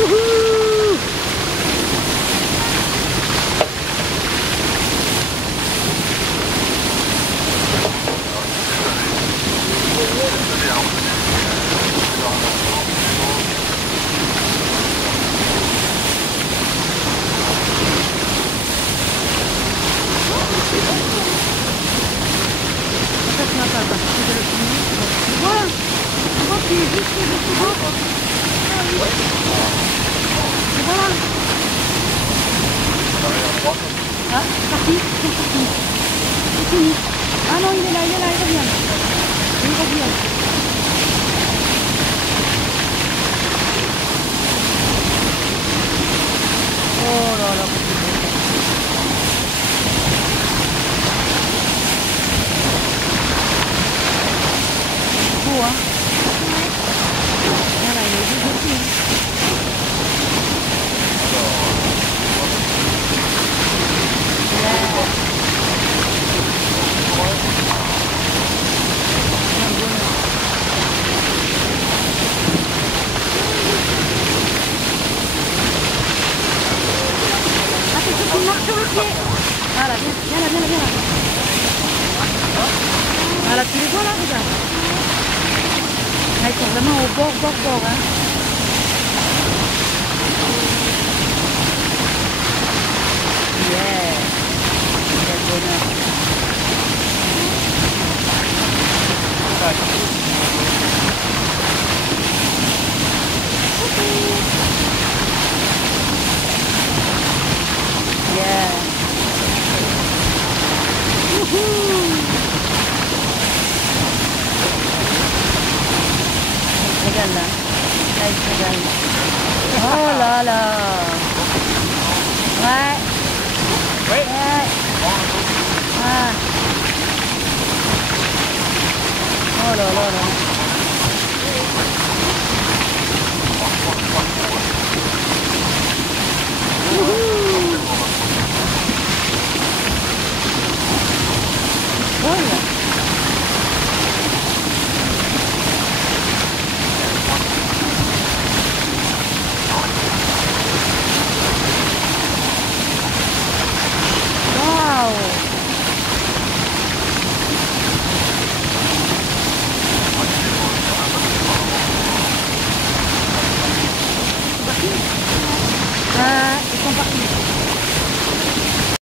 Wouhou! Voilà, tu vois qu'il est juste devant. Et voilà. Ah, c'est parti, c'est parti. C'est fini. Ah non, il est là, il revient. Il revient. Oh là là. Beau, hein? Voilà, il est juste aussi, hein. Attention, tu marches sur le pied. Voilà, viens là. Voilà, tu les vois là, regarde. Là, ils sont vraiment au bord, hein. Yeah. Quel bonheur. Yeah. Wouhou. Il se régale là. Là, il se régale. Oh là là. Ouais. Ouais. Ah. Oh là là là. Wouhou. Voilà. Waouh. Ils sont partis.